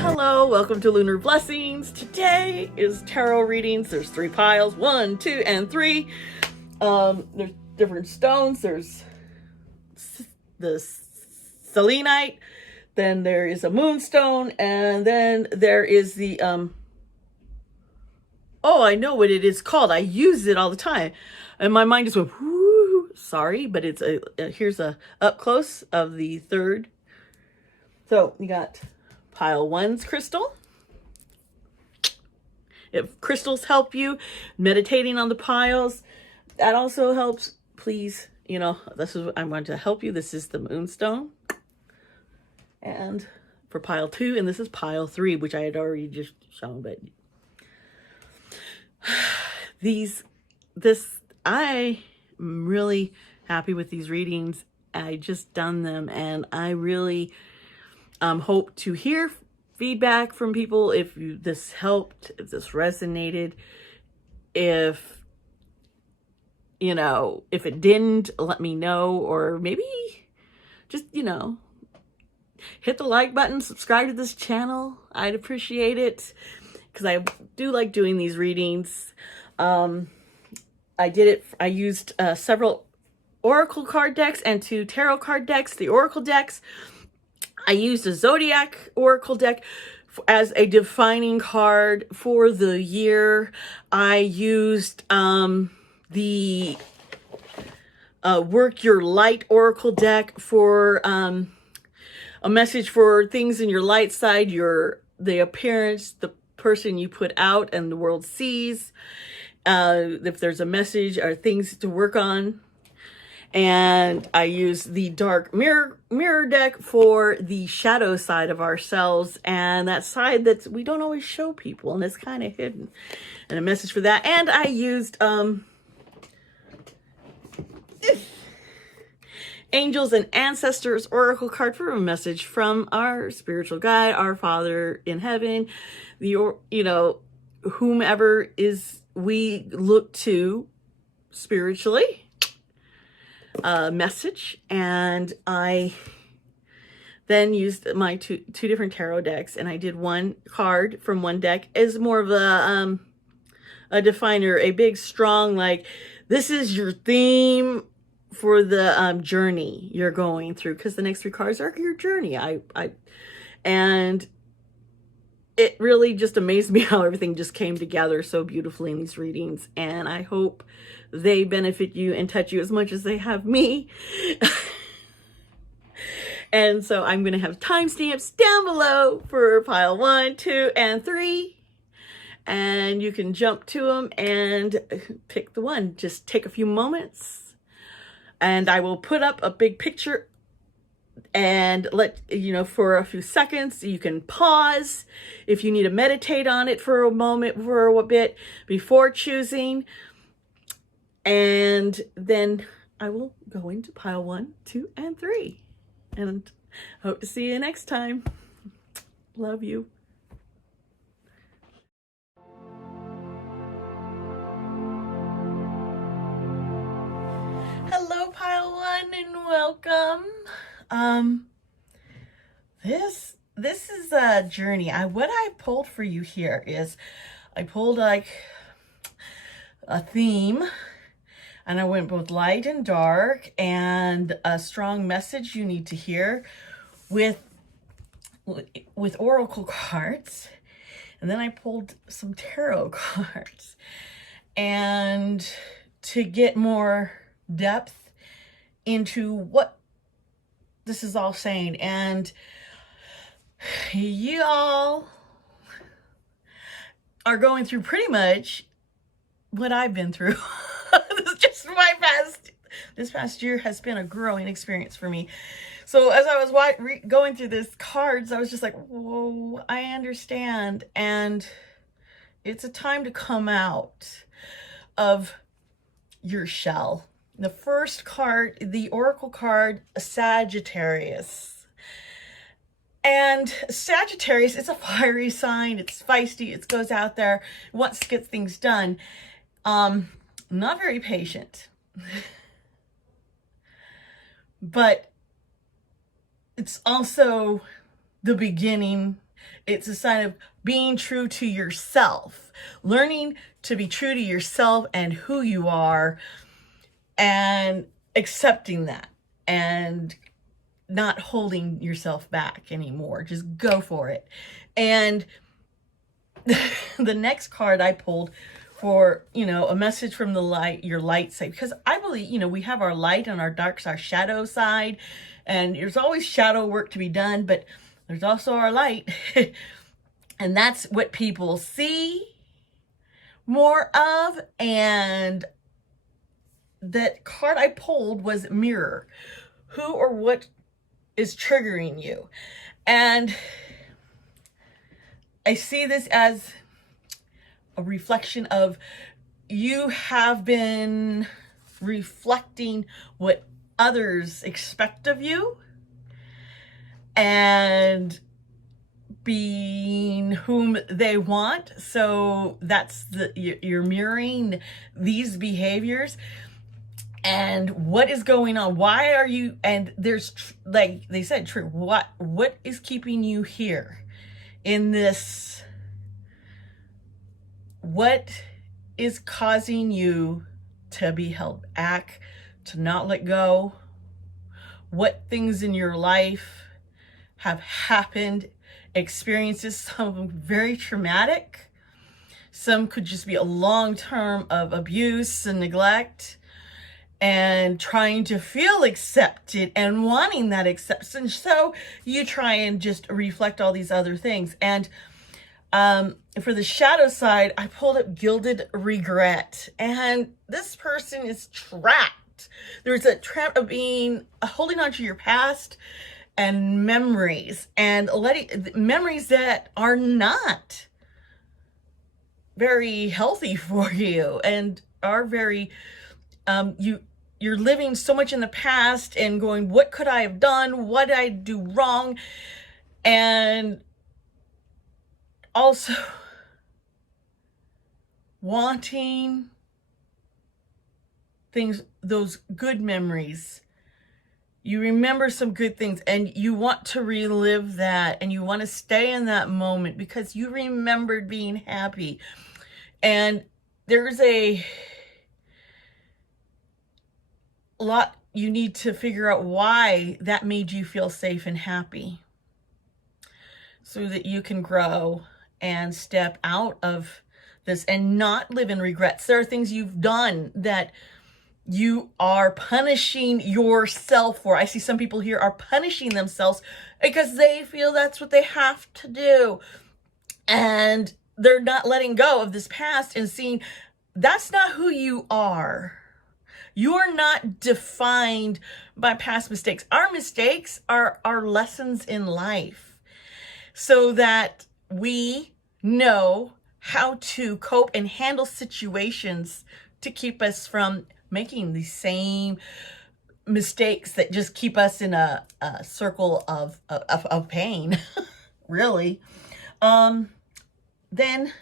Hello, welcome to Lunar Blessings. Today is tarot readings. There's 3 piles, 1, 2, and 3. There's different stones. There's the selenite, then there is a moonstone, and then there is the oh, I know what it is called. I use it all the time, and my mind just went whoo. Sorry, but it's here's a up close of the 3rd. So you got pile 1's crystal. If crystals help you, meditating on the piles, that also helps. Please, this is what I'm going to help you. This is the moonstone. And for pile 2, and this is pile 3, which I had already just shown, but I'm really happy with these readings. I just done them, and I really hope to hear feedback from people if this helped, if this resonated, if it didn't, let me know, or maybe just hit the like button, subscribe to this channel. I'd appreciate it, because I do like doing these readings. I used several oracle card decks and 2 tarot card decks. The oracle decks, I used a zodiac oracle deck as a defining card for the year. I used the Work Your Light oracle deck for a message for things in your light side, the appearance, the person you put out and the world sees. If there's a message or things to work on. And I use the dark mirror deck for the shadow side of ourselves, and that side that we don't always show people, and it's kind of hidden, and a message for that. And I used Angels and Ancestors oracle card for a message from our spiritual guide, our Father in heaven, whomever is we look to spiritually. Message. And I then used my two different tarot decks, and I did one card from one deck as more of a definer, a big strong, like, this is your theme for the journey you're going through, because the next 3 cards are your journey. And it really just amazed me how everything just came together so beautifully in these readings, and I hope they benefit you and touch you as much as they have me. And so I'm going to have timestamps down below for pile 1, 2, and 3, and you can jump to them and pick the one. Just take a few moments, and I will put up a big picture and let for a few seconds. You can pause if you need to meditate on it for a moment, for a bit before choosing, and then I will go into pile 1, 2, and 3, and hope to see you next time. Love you. Hello, pile 1, and welcome. This is a journey. What I pulled for you here is I pulled like a theme, and I went both light and dark, and a strong message you need to hear with oracle cards. And then I pulled some tarot cards, and to get more depth into what this is all saying. And you all are going through pretty much what I've been through. This past year has been a growing experience for me. So as I was going through these cards, I was just like, whoa, I understand. And it's a time to come out of your shell. The first card, the oracle card, Sagittarius. And Sagittarius, it's a fiery sign. It's feisty. It goes out there, wants to get things done. Not very patient. But it's also the beginning. It's a sign of being true to yourself, learning to be true to yourself and who you are, and accepting that, and not holding yourself back anymore. Just go for it. And the next card I pulled for, a message from the light, your light side, because I believe, we have our light and our dark, our shadow side, and there's always shadow work to be done, but there's also our light. And that's what people see more of. And that card I pulled was mirror. Who or what is triggering you? And I see this as a reflection of you have been reflecting what others expect of you and being whom they want. So that's you're mirroring these behaviors. And what is going on? Why are you, and there's, like they said, true, what is keeping you here in this? What is causing you to be held back, to not let go? What things in your life have happened, experiences, some of them very traumatic. Some could just be a long term of abuse and neglect, and trying to feel accepted and wanting that acceptance. So you try and just reflect all these other things. And for the shadow side, I pulled up gilded regret. And this person is trapped. There's a trap of holding on to your past and memories, and letting memories that are not very healthy for you and are very, you're living so much in the past and going, what could I have done? What did I do wrong? And also wanting things, those good memories. You remember some good things and you want to relive that, and you want to stay in that moment because you remembered being happy. And there's a lot you need to figure out why that made you feel safe and happy, so that you can grow and step out of this and not live in regrets. There are things you've done that you are punishing yourself for. I see some people here are punishing themselves because they feel that's what they have to do. And they're not letting go of this past and seeing that's not who you are. You're not defined by past mistakes. Our mistakes are our lessons in life, so that we know how to cope and handle situations to keep us from making the same mistakes that just keep us in a circle of pain, really. Then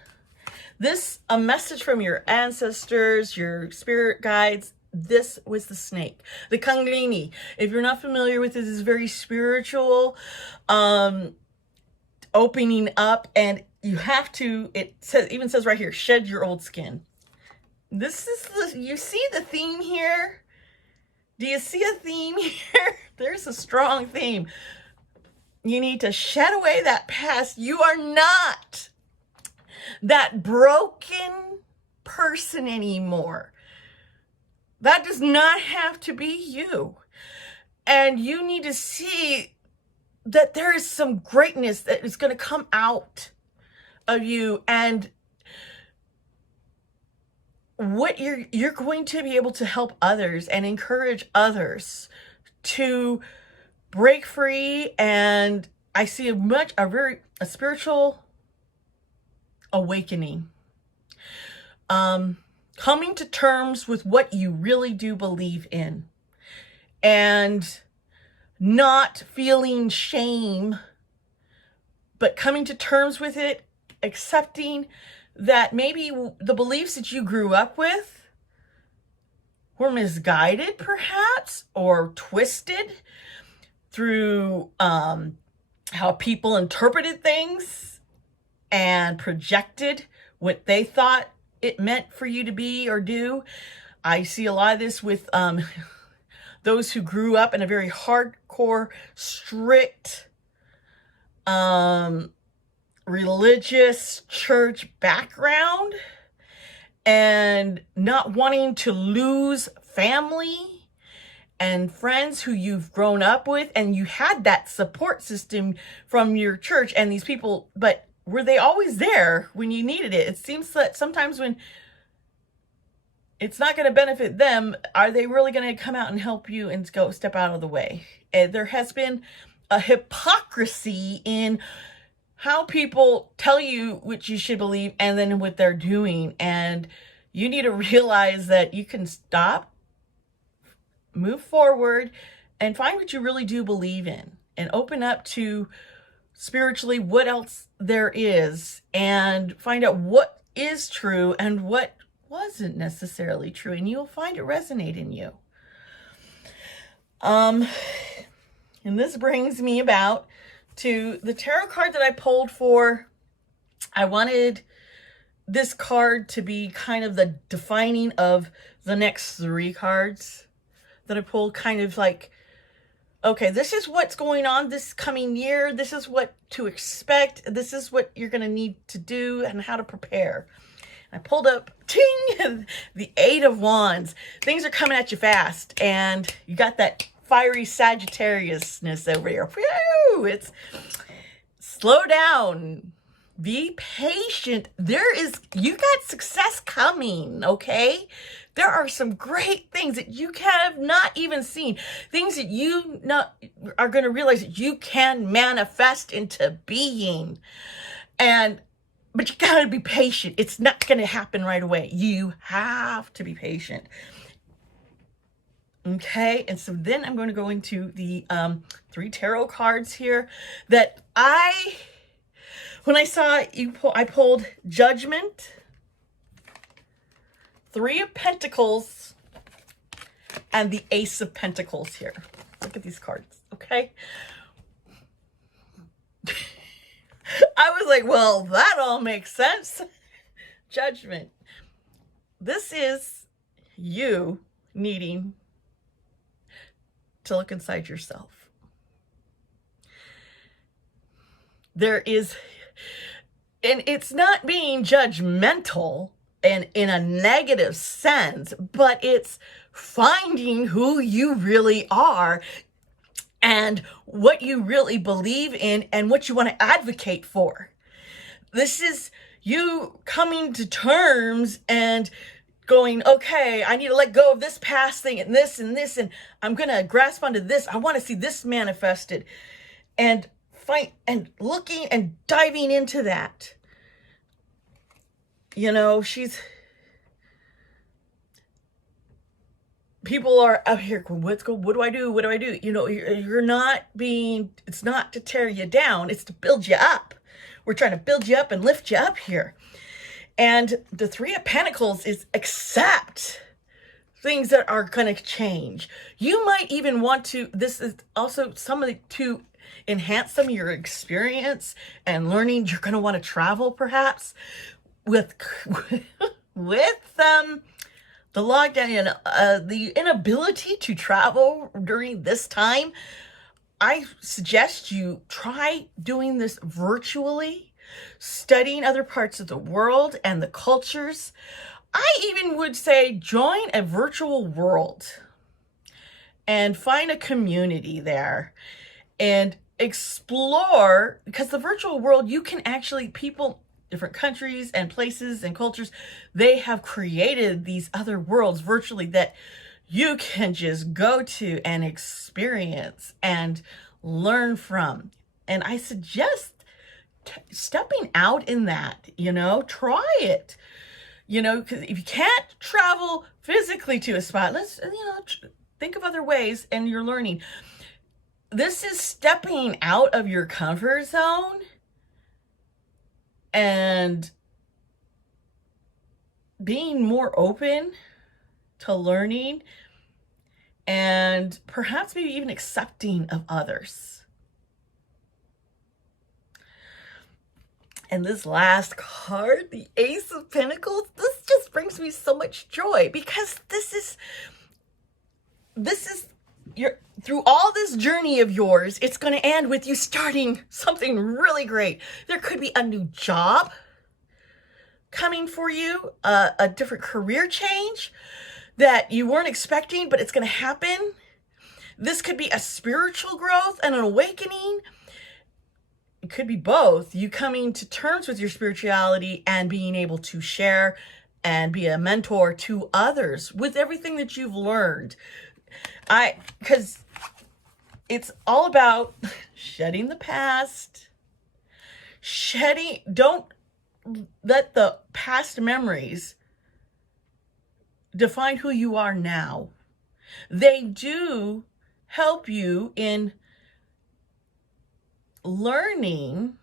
a message from your ancestors, your spirit guides. This was the snake, the Kundalini. If you're not familiar with this, it's very spiritual, opening up, and you have to, even says right here, shed your old skin. This is you see the theme here? Do you see a theme here? There's a strong theme. You need to shed away that past. You are not that broken person anymore. That does not have to be you. And you need to see that there is some greatness that is going to come out of you, and what you're going to be able to help others and encourage others to break free. And I see a spiritual awakening, coming to terms with what you really do believe in, and not feeling shame, but coming to terms with it, accepting that maybe the beliefs that you grew up with were misguided, perhaps, or twisted. through how people interpreted things and projected what they thought it meant for you to be or do. I see a lot of this with those who grew up in a very hardcore, strict, religious church background, and not wanting to lose family and friends who you've grown up with, and you had that support system from your church and these people, but were they always there when you needed it? It seems that sometimes when it's not going to benefit them, are they really going to come out and help you and go step out of the way? And there has been a hypocrisy in how people tell you what you should believe and then what they're doing. And you need to realize that you can stop, move forward, and find what you really do believe in, and open up to spiritually what else there is, and find out what is true and what wasn't necessarily true, and you'll find it resonate in you. And this brings me about to the tarot card that I pulled for. I wanted this card to be kind of the defining of the next 3 cards that I pulled, kind of like, okay, this is what's going on this coming year. This is what to expect. This is what you're going to need to do and how to prepare. I pulled up, ting, the 8 of Wands. Things are coming at you fast, and you got that fiery Sagittariusness over here. Whew, it's slow down. Be patient. You got success coming, okay? There are some great things that you have not even seen. Things that you are going to realize that you can manifest into being. But you got to be patient. It's not going to happen right away. You have to be patient. Okay, and so then I'm going to go into the 3 tarot cards here that when I saw I pulled Judgment, 3 of Pentacles, and the Ace of Pentacles here. Look at these cards, okay? I was like, well, that all makes sense. Judgment. This is you needing to look inside yourself. And it's not being judgmental and in a negative sense, but it's finding who you really are and what you really believe in and what you want to advocate for. This is you coming to terms and going, okay, I need to let go of this past thing and this, and I'm going to grasp onto this. I want to see this manifested, and looking and diving into that. You know, people are out here going, what do I do? What do I do? You know, it's not to tear you down. It's to build you up. We're trying to build you up and lift you up here. And the 3 of Pentacles is accept things that are going to change. You might even want to, this is also somebody to enhance some of your experience and learning. You're going to want to travel perhaps with the lockdown and the inability to travel during this time. I suggest you try doing this virtually, studying other parts of the world and the cultures. I even would say join a virtual world and find a community there and explore, because the virtual world, you can actually, different countries and places and cultures, they have created these other worlds virtually that you can just go to and experience and learn from. And I suggest stepping out in that, try it, because if you can't travel physically to a spot, let's, think of other ways, and you're learning. This is stepping out of your comfort zone and being more open to learning and perhaps maybe even accepting of others. And this last card, the Ace of Pentacles, this just brings me so much joy, because this is your, through all this journey of yours, it's going to end with you starting something really great. There could be a new job coming for you, a different career change that you weren't expecting, but it's going to happen. This could be a spiritual growth and an awakening. It could be both. You coming to terms with your spirituality and being able to share and be a mentor to others with everything that you've learned. Because it's all about shedding the past. Don't let the past memories define who you are now. They do help you in learning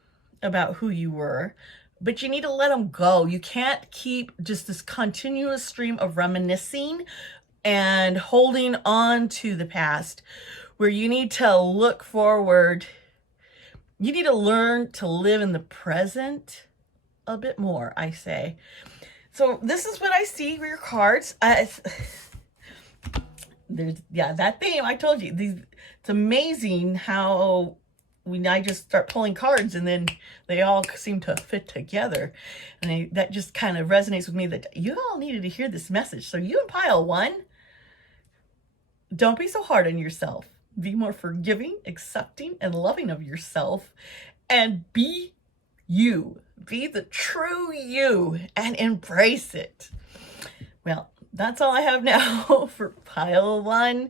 about who you were, but you need to let them go. You can't keep just this continuous stream of reminiscing and holding on to the past, where you need to look forward. You need to learn to live in the present a bit more, I say. So this is what I see with your cards. That theme, I told you, it's amazing how I just start pulling cards and then they all seem to fit together. And that just kind of resonates with me, that you all needed to hear this message. So you in pile 1, don't be so hard on yourself. Be more forgiving, accepting, and loving of yourself. And be you. Be the true you and embrace it. Well, that's all I have now for pile 1.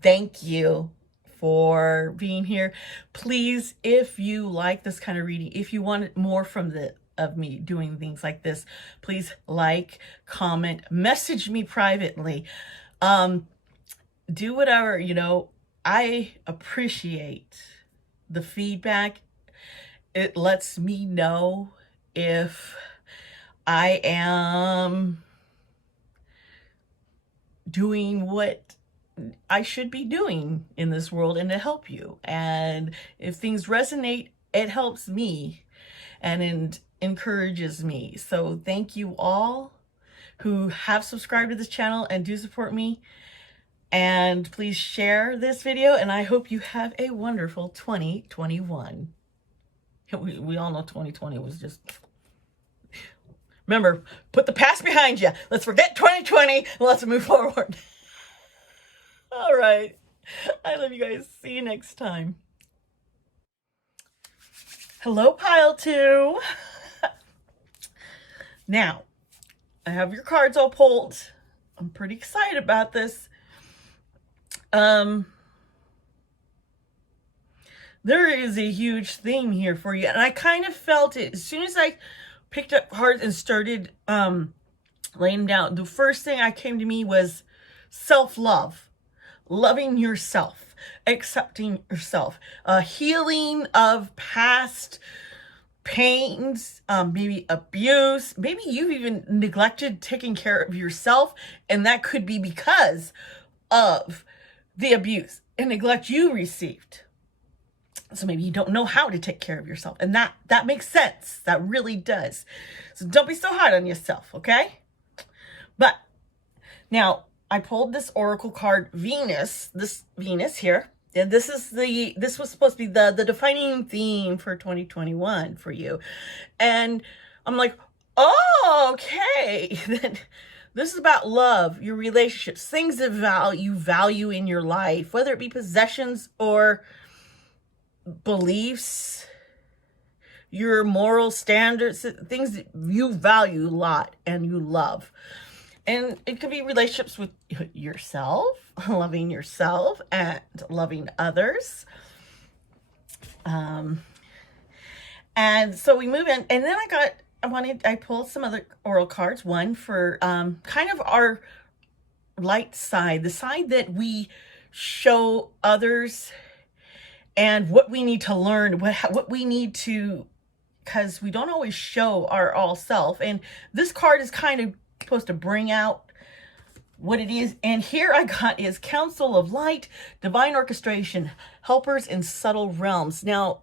Thank you for being here. Please, if you like this kind of reading, if you want more from of me doing things like this, please like, comment, message me privately. Do whatever, I appreciate the feedback. It lets me know if I am doing what I should be doing in this world and to help you. And if things resonate, it helps me and encourages me. So thank you all who have subscribed to this channel and do support me. And please share this video, and I hope you have a wonderful 2021. We all know 2020 was just... Remember, put the past behind you. Let's forget 2020 and let's move forward. All right. I love you guys. See you next time. Hello, pile 2. Now, I have your cards all pulled. I'm pretty excited about this. There is a huge theme here for you, and I kind of felt it as soon as I picked up cards and started laying them down. The first thing that came to me was self-love, loving yourself, accepting yourself, healing of past pains, maybe abuse, maybe you've even neglected taking care of yourself, and that could be because of the abuse and neglect you received. So maybe you don't know how to take care of yourself, and that makes sense. That really does. So don't be so hard on yourself, okay? But now I pulled this oracle card, Venus, this Venus here, and this was supposed to be the defining theme for 2021 for you. And I'm like, oh, okay. This is about love, your relationships, things that you value in your life, whether it be possessions or beliefs, your moral standards, things that you value a lot and you love. And it could be relationships with yourself, loving yourself and loving others. And so we move in, and then I pulled some other oral cards, one for kind of our light side, the side that we show others and what we need to learn, what we need to, because we don't always show our all self. And this card is kind of supposed to bring out what it is. And here I got is Council of Light, Divine Orchestration, Helpers in Subtle Realms. Now,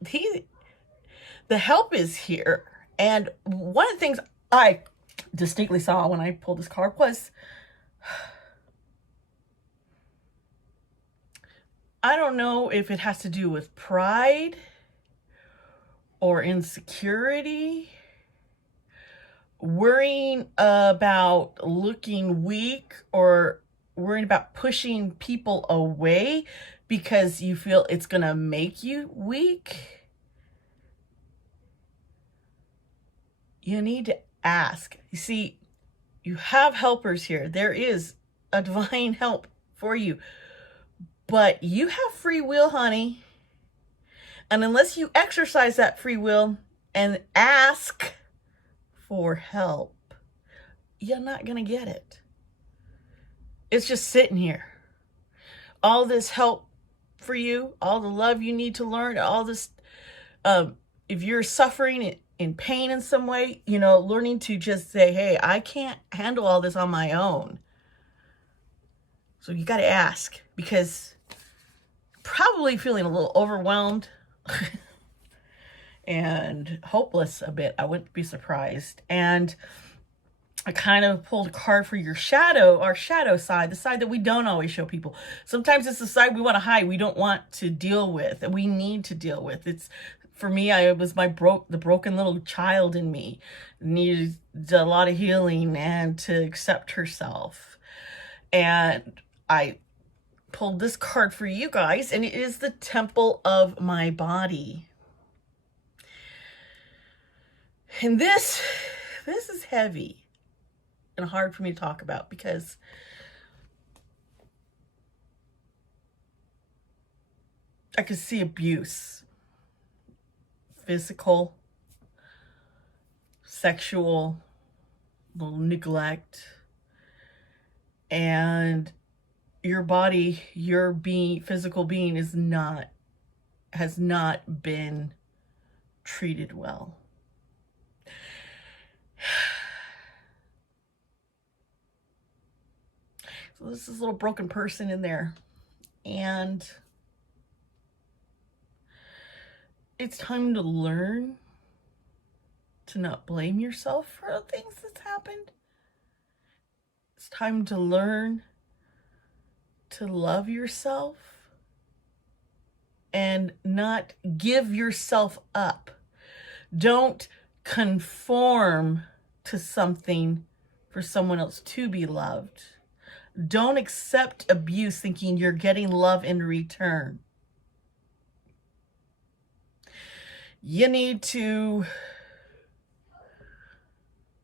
the help is here. And one of the things I distinctly saw when I pulled this card was, I don't know if it has to do with pride or insecurity, worrying about looking weak, or worrying about pushing people away because you feel it's going to make you weak. You need to ask. You see, you have helpers here. There is a divine help for you. But you have free will, honey. And unless you exercise that free will and ask for help, you're not going to get it. It's just sitting here. All this help for you, all the love you need to learn, all this, if you're suffering in pain in some way, you know, learning to just say, hey, I can't handle all this on my own. So you got to ask, because probably feeling a little overwhelmed and hopeless a bit. I wouldn't be surprised. And I kind of pulled a card for your shadow, our shadow side, the side that we don't always show people. Sometimes it's the side we want to hide, we don't want to deal with, and we need to deal with. It's, for me, it was the broken little child in me. Needed a lot of healing and to accept herself. And I pulled this card for you guys, and it is the Temple of My Body. And this is heavy and hard for me to talk about, because I could see abuse, physical, sexual, little neglect, and your body, your physical being has not been treated well. So this is a little broken person in there, and it's time to learn to not blame yourself for the things that's happened. It's time to learn to love yourself and not give yourself up. Don't conform to something for someone else to be loved. Don't accept abuse thinking you're getting love in return. You need to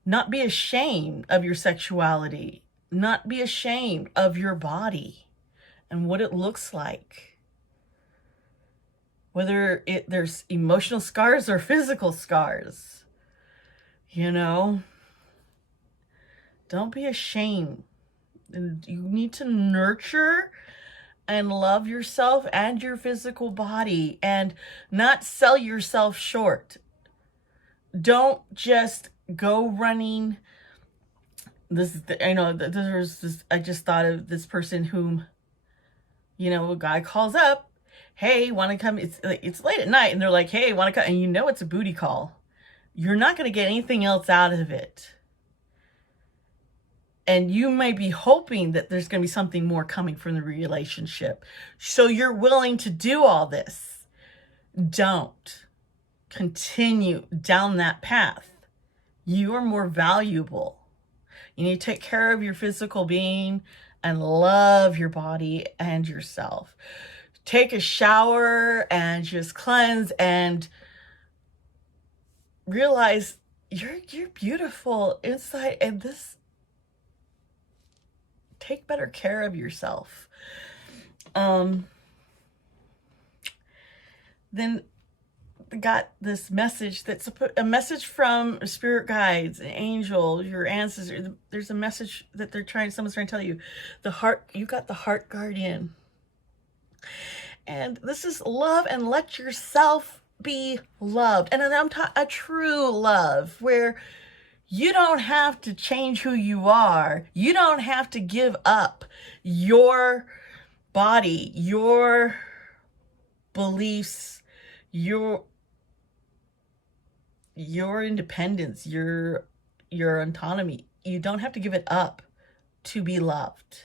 not be ashamed of your sexuality, not be ashamed of your body and what it looks like. Whether there's emotional scars or physical scars, you know, don't be ashamed. And you need to nurture and love yourself and your physical body, and not sell yourself short. Don't just go running. I just thought of this person whom, you know, a guy calls up, hey, want to come? It's late at night, and they're like, hey, want to come? And you know it's a booty call. You're not going to get anything else out of it. And you may be hoping that there's going to be something more coming from the relationship. So you're willing to do all this. Don't continue down that path. You are more valuable. You need to take care of your physical being and love your body and yourself. Take a shower and just cleanse and realize you're beautiful inside, and take better care of yourself. Then got this message that's a message from spirit guides, an angel, your ancestors. There's a message that someone's trying to tell you. You got the heart guardian. And this is love and let yourself be loved. And then I'm talking a true love where You don't have to change who you are. You don't have to give up your body, your beliefs, your independence, your autonomy. You don't have to give it up to be loved.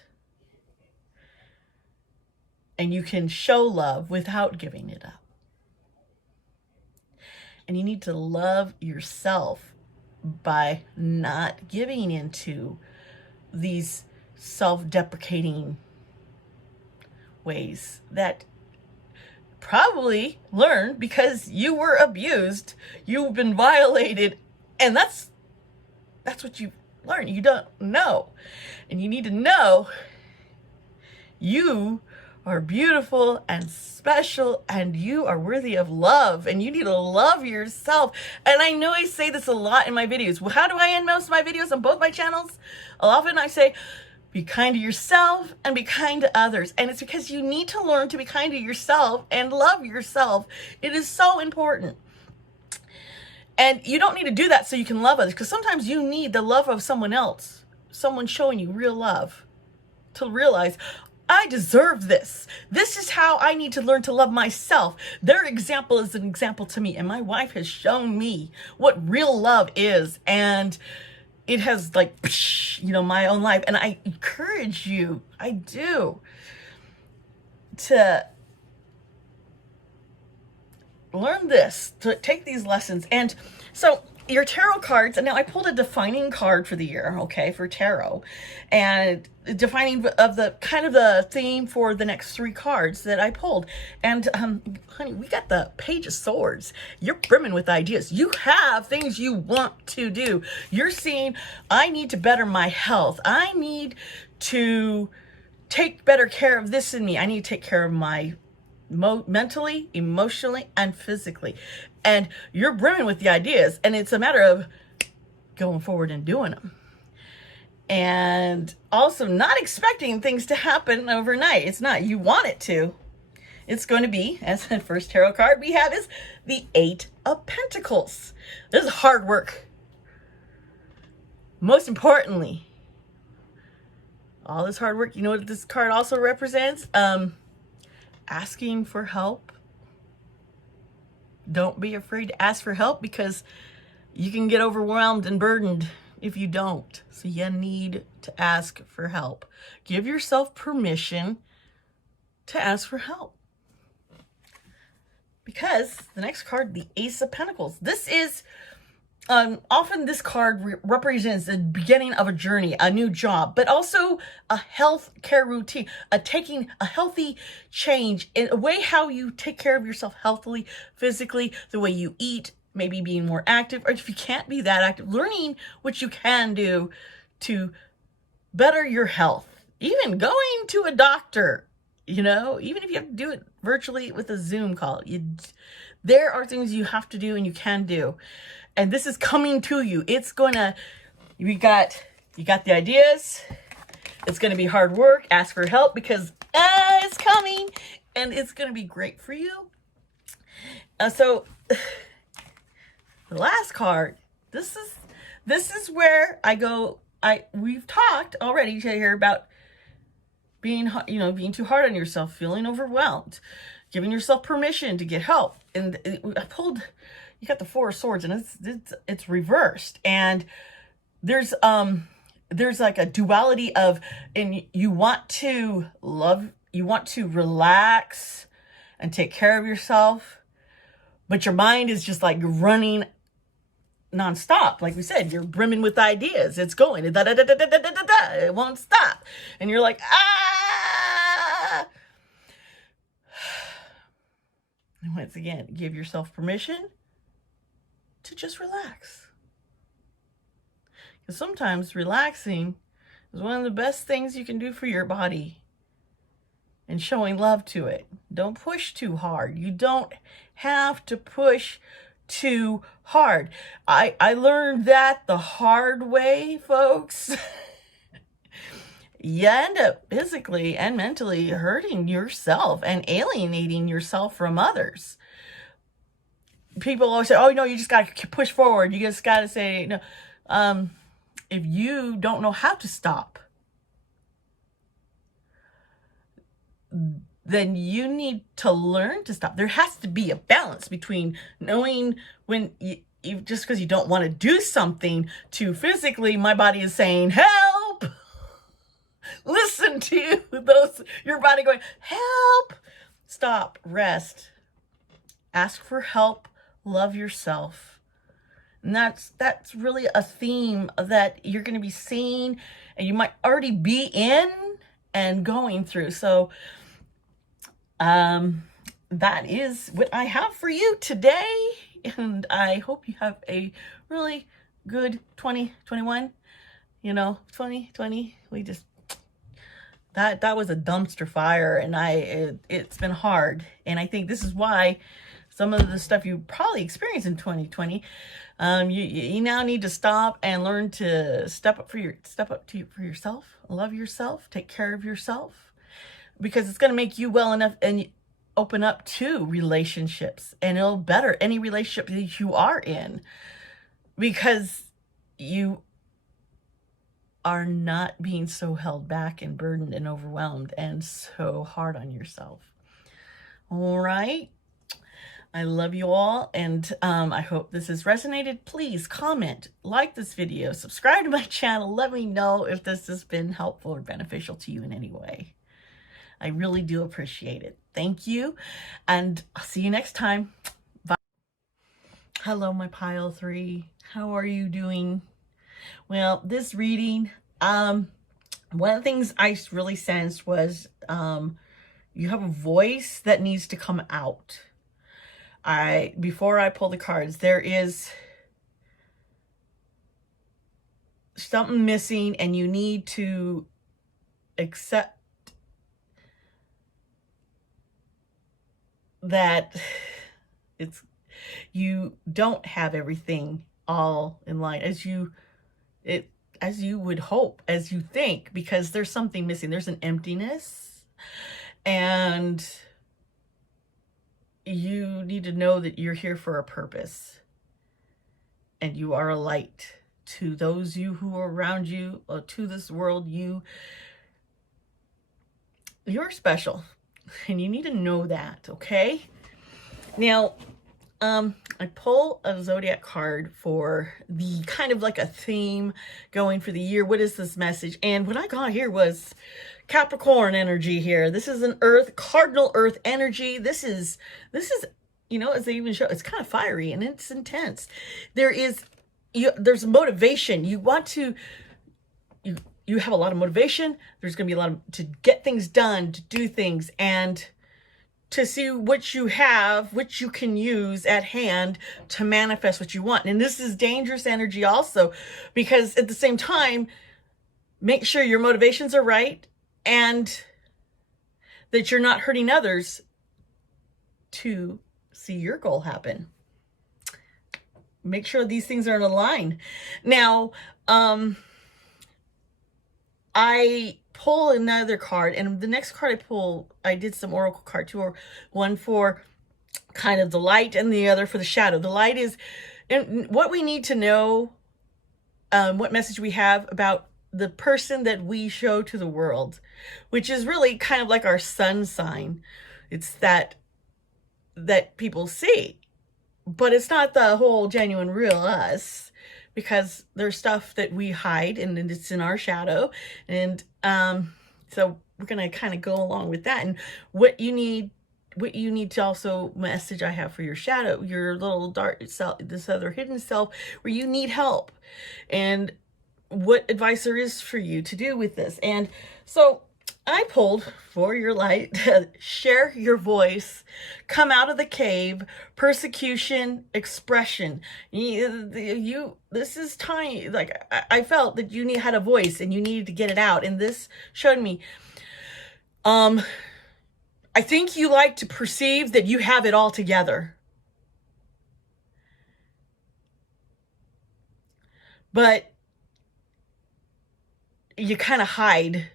And you can show love without giving it up. And you need to love yourself by not giving into these self-deprecating ways that probably learned because you were abused, you've been violated, and that's what you learn. You don't know. And you need to know you are beautiful and special, and you are worthy of love, and you need to love yourself. And I know I say this a lot in my videos. Well, how do I end most of my videos on both my channels? Often I say, be kind to yourself and be kind to others. And it's because you need to learn to be kind to yourself and love yourself. It is so important. And you don't need to do that so you can love others, because sometimes you need the love of someone else, someone showing you real love, to realize, I deserve this. This is how I need to learn to love myself. Their example is an example to me. And my wife has shown me what real love is. And it has, like, my own life. And I encourage you, I do, to learn this, to take these lessons. And so your tarot cards, and now I pulled a defining card for the year, okay, for tarot, and defining of the kind of the theme for the next 3 cards that I pulled. And honey, we got the Page of Swords. You're brimming with ideas. You have things you want to do. You're seeing, I need to better my health. I need to take better care of this in me. I need to take care of my mentally, emotionally, and physically. And you're brimming with the ideas, and it's a matter of going forward and doing them. And also not expecting things to happen overnight. It's not, you want it to. It's going to be, as the first tarot card we have is the 8 of Pentacles. This is hard work. Most importantly, all this hard work, you know what this card also represents? Asking for help. Don't be afraid to ask for help, because you can get overwhelmed and burdened if you don't. So you need to ask for help. Give yourself permission to ask for help. Because the next card, the Ace of Pentacles. This is, often this card represents the beginning of a journey, a new job, but also a health care routine, taking a healthy change in a way how you take care of yourself healthily, physically, the way you eat, maybe being more active, or if you can't be that active, learning what you can do to better your health, even going to a doctor, even if you have to do it virtually with a Zoom call. There are things you have to do and you can do. And this is coming to you. It's gonna, you got the ideas. It's gonna be hard work. Ask for help, because it's coming and it's gonna be great for you. So the last card, this is where I go, we've talked already here about being too hard on yourself, feeling overwhelmed, giving yourself permission to get help. And I pulled, you got the 4 of Swords, and it's reversed. And there's like a duality of, and you want to relax and take care of yourself, but your mind is just like running nonstop. Like we said, you're brimming with ideas. It's going, da, da, da, da, da, da, da, da. It won't stop. And you're like, ah! And once again, give yourself permission to just relax. Because sometimes relaxing is one of the best things you can do for your body, and showing love to it. Don't push too hard. You don't have to push too hard. I learned that the hard way, folks. You end up physically and mentally hurting yourself and alienating yourself from others. People always say, oh, no, you just got to push forward. You just got to say, no. if you don't know how to stop, then you need to learn to stop. There has to be a balance between knowing when you just because you don't want to do something to physically, my body is saying, help! Listen to your body going, help! Stop, rest, ask for help, love yourself. And that's really a theme that you're going to be seeing and you might already be in and going through. So that is what I have for you today. And I hope you have a really good 2021. 2020, that was a dumpster fire, and it's been hard. And I think this is why some of the stuff you probably experienced in 2020, you now need to stop and learn to step up for yourself, love yourself, take care of yourself, because it's going to make you well enough and open up to relationships, and it'll better any relationship that you are in, because you are not being so held back and burdened and overwhelmed and so hard on yourself. All right. I love you all, and I hope this has resonated. Please comment, like this video, subscribe to my channel. Let me know if this has been helpful or beneficial to you in any way. I really do appreciate it. Thank you, and I'll see you next time. Bye. Hello, my pile 3. How are you doing? Well, this reading, one of the things I really sensed was you have a voice that needs to come out. Before I pull the cards, there is something missing, and you need to accept that you don't have everything all in line as you would hope, as you think, because there's something missing. There's an emptiness, and you need to know that you're here for a purpose, and you are a light to those you who are around you, or to this world. You're special, and you need to know that. Okay, now I pull a zodiac card for the kind of like a theme going for the year. What is this message? And what I got here was Capricorn energy here. This is an cardinal earth energy. This is, as they even show, it's kind of fiery and it's intense. There's motivation. You want to, you have a lot of motivation. There's going to be a lot to get things done, to do things, and to see what you have, which you can use at hand to manifest what you want. And this is dangerous energy also, because at the same time, make sure your motivations are right and that you're not hurting others to see your goal happen. Make sure these things are in a line. Now, I pull another card, and the next card I pull, I did some oracle card too, or one for kind of the light and the other for the shadow. The light is what we need to know, what message we have about the person that we show to the world, which is really kind of like our sun sign. It's that people see, but it's not the whole genuine real us, because there's stuff that we hide and it's in our shadow. And so we're going to kind of go along with that. And what you need to also message I have for your shadow, your little dark self, this other hidden self, where you need help, and what advice there is for you to do with this. And so I pulled for your light, share your voice, come out of the cave, persecution, expression. This is tiny. Like I felt that you had a voice and you needed to get it out. And this showed me, I think you like to perceive that you have it all together. But you kind of hide,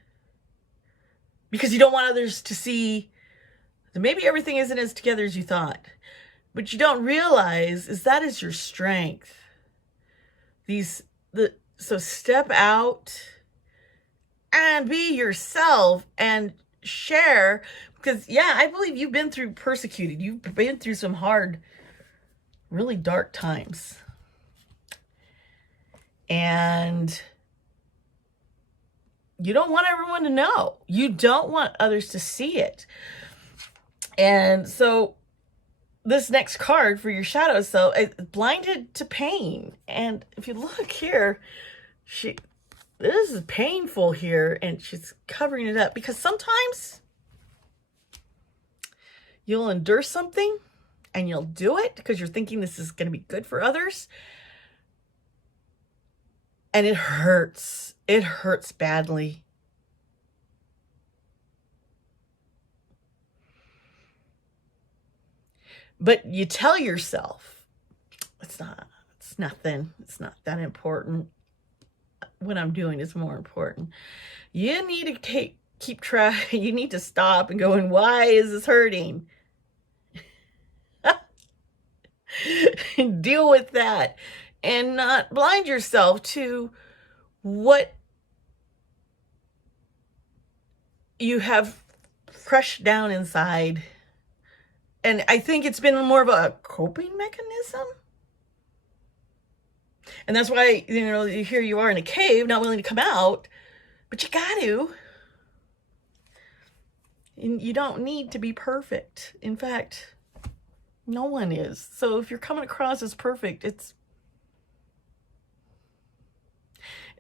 because you don't want others to see that maybe everything isn't as together as you thought. But you don't realize is that is your strength. This So step out and be yourself and share, because yeah, I believe you've been through persecuted. You've been through some hard, really dark times. And you don't want everyone to know. You don't want others to see it. And so this next card for your shadow self, blinded to pain. And if you look here, this is painful here, and she's covering it up, because sometimes you'll endure something and you'll do it because you're thinking this is going to be good for others. And it hurts. It hurts badly. But you tell yourself, it's nothing. It's not that important. What I'm doing is more important. You need to keep track. You need to stop and go, and why is this hurting? Deal with that, and not blind yourself to what you have crushed down inside. And I think it's been more of a coping mechanism. And that's why, here you are in a cave, not willing to come out, but you got to. And you don't need to be perfect. In fact, no one is. So if you're coming across as perfect, it's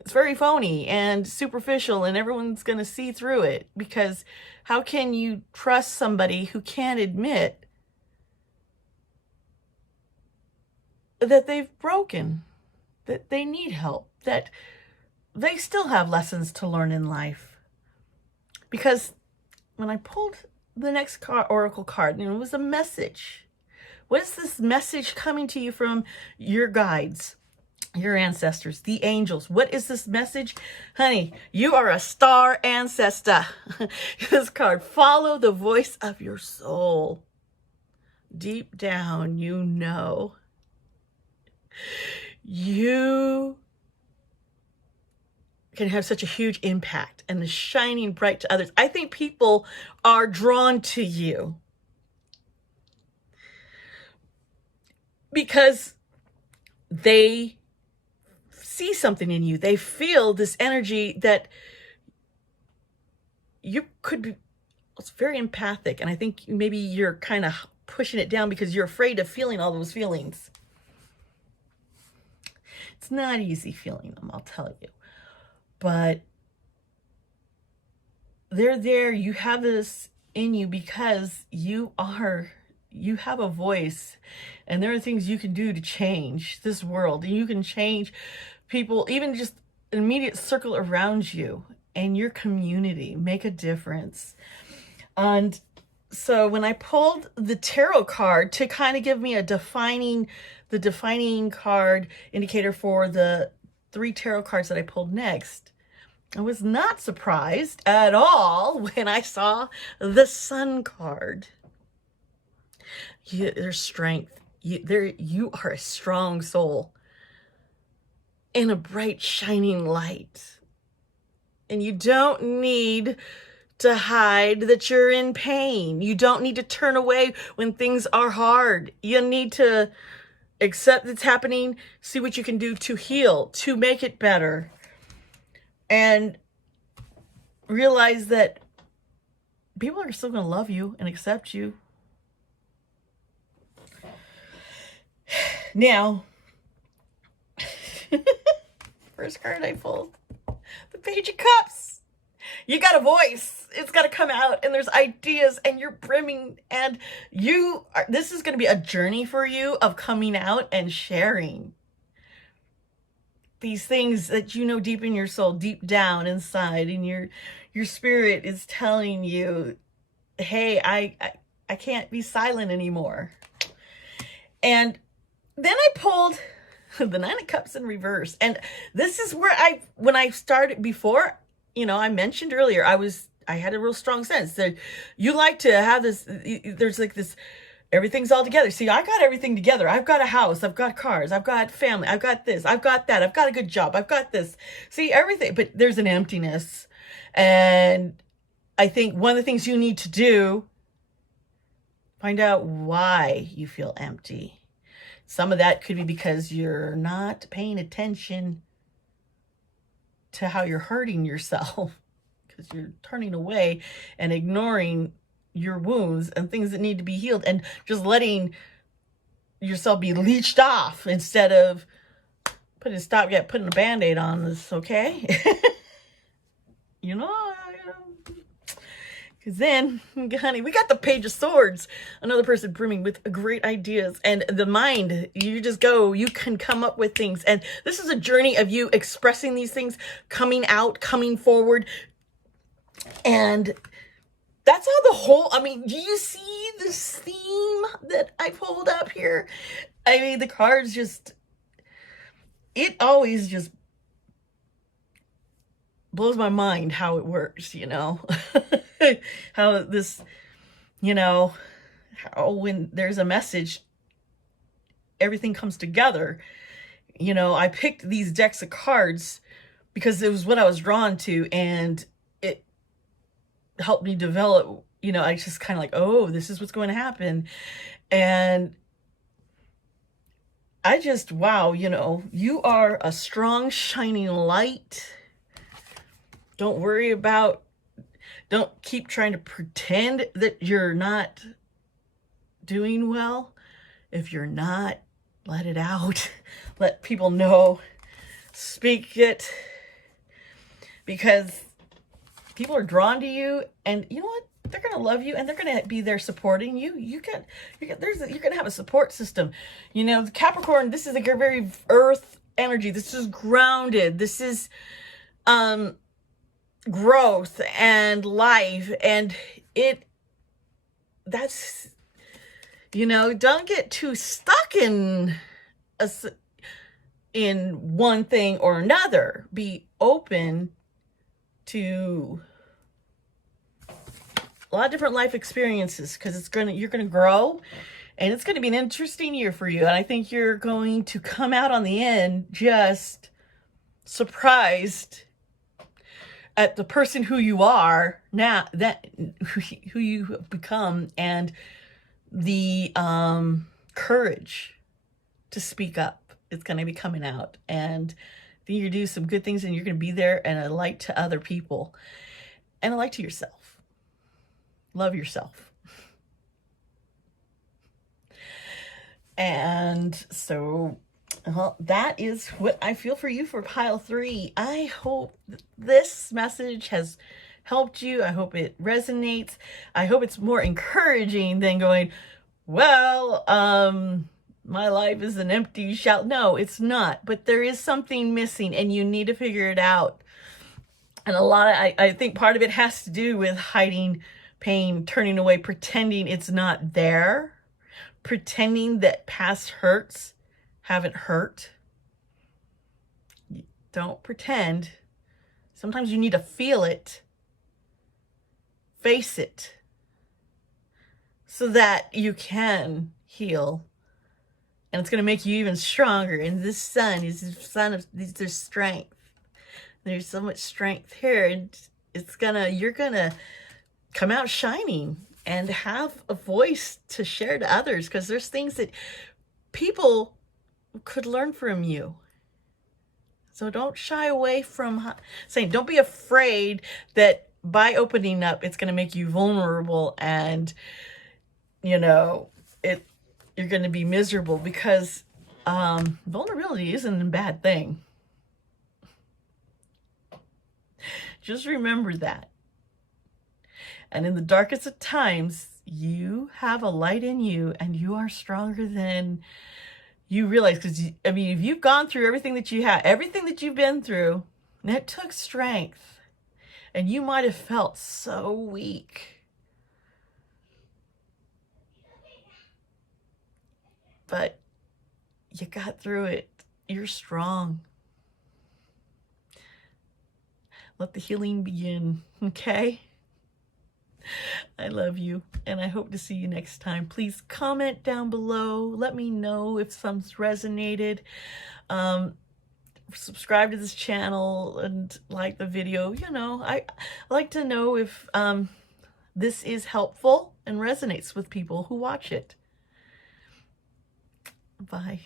very phony and superficial, and everyone's going to see through it, because how can you trust somebody who can't admit that they've broken, that they need help, that they still have lessons to learn in life? Because when I pulled the next oracle card, it was a message. What is this message coming to you from your guides, your ancestors, the angels? What is this message? Honey, you are a star ancestor. This card, follow the voice of your soul. Deep down, you can have such a huge impact and is shining bright to others. I think people are drawn to you because they see something in you. They feel this energy that you could be. It's very empathic, and I think maybe you're kind of pushing it down because you're afraid of feeling all those feelings. It's not easy feeling them, I'll tell you. But they're there. You have this in you because you have a voice, and there are things you can do to change this world. You can change people, even just an immediate circle around you and your community, make a difference. And so when I pulled the tarot card to kind of give me the defining card indicator for the 3 tarot cards that I pulled next, I was not surprised at all when I saw the Sun card. There's strength. You are a strong soul in a bright, shining light. And you don't need to hide that you're in pain. You don't need to turn away when things are hard. You need to accept it's happening, see what you can do to heal, to make it better, and realize that people are still going to love you and accept you. Now, first card I pulled, the Page of Cups. You got a voice. It's got to come out, and there's ideas, and you're brimming, and this is going to be a journey for you of coming out and sharing these things that deep in your soul, deep down inside, and your spirit is telling you, hey, I can't be silent anymore. And then I pulled the 9 of Cups in reverse, and this is where when I started before, I mentioned earlier, I had a real strong sense that you like to have this, there's like this Everything's all together. See, I got everything together. I've got a house. I've got cars. I've got family. I've got this. I've got that. I've got a good job. I've got this. See, everything. But there's an emptiness. And I think one of the things you need to do, find out why you feel empty. Some of that could be because you're not paying attention to how you're hurting yourself, because you're turning away and ignoring your wounds and things that need to be healed and just letting yourself be leached off instead of putting a Band-Aid on this, okay? You know, because then, honey, we got the Page of Swords, another person brimming with great ideas, and the mind, you just go, you can come up with things, and this is a journey of you expressing these things, coming out, coming forward, and that's how the whole, I mean, do you see this theme that I pulled up here? I mean, the cards just, it always just blows my mind how it works, you know? How this, you know, how when there's a message, everything comes together. You know, I picked these decks of cards because it was what I was drawn to, and it helped me develop, you know, I just kind of like, oh, this is what's going to happen. And I just, wow, you know, you are a strong, shining light. Don't worry about, don't keep trying to pretend that you're not doing well. If you're not, let it out. Let people know. Speak it. Because people are drawn to you, and you know what? They're going to love you, and they're going to be there supporting you. You're going to have a support system. You know, the Capricorn, this is a very earth energy. This is grounded. This is growth and life, and that's, you know, don't get too stuck in one thing or another. Be open to a lot of different life experiences, because you're gonna grow, and it's gonna be an interesting year for you. And I think you're going to come out on the end just surprised at the person who you are now, that who you have become, and the courage to speak up. It's going to be coming out, and I think you do some good things, and you're going to be there and a light to other people, and a light to yourself. Love yourself. And so, well, that is what I feel for you for pile 3. I hope this message has helped you. I hope it resonates. I hope it's more encouraging than going, well, my life is an empty shell. No, it's not. But there is something missing, and you need to figure it out. And I think part of it has to do with hiding pain, turning away, pretending it's not there, pretending that past hurts haven't hurt. Don't pretend. Sometimes you need to feel it, face it, so that you can heal. And it's going to make you even stronger. And this sun is the sun of, there's strength. There's so much strength here, and you're gonna come out shining and have a voice to share to others, because there's things that people could learn from you. So don't shy away from saying, don't be afraid that by opening up, it's going to make you vulnerable, and, you know, you're going to be miserable, because vulnerability isn't a bad thing. Just remember that. And in the darkest of times, you have a light in you, and you are stronger than you realize. Because, I mean, if you've gone through everything that you have, everything that you've been through, and it took strength, and you might have felt so weak. But you got through it. You're strong. Let the healing begin, okay? I love you, and I hope to see you next time. Please comment down below. Let me know if something's resonated. Subscribe to this channel and like the video. You know, I like to know if this is helpful and resonates with people who watch it. Bye.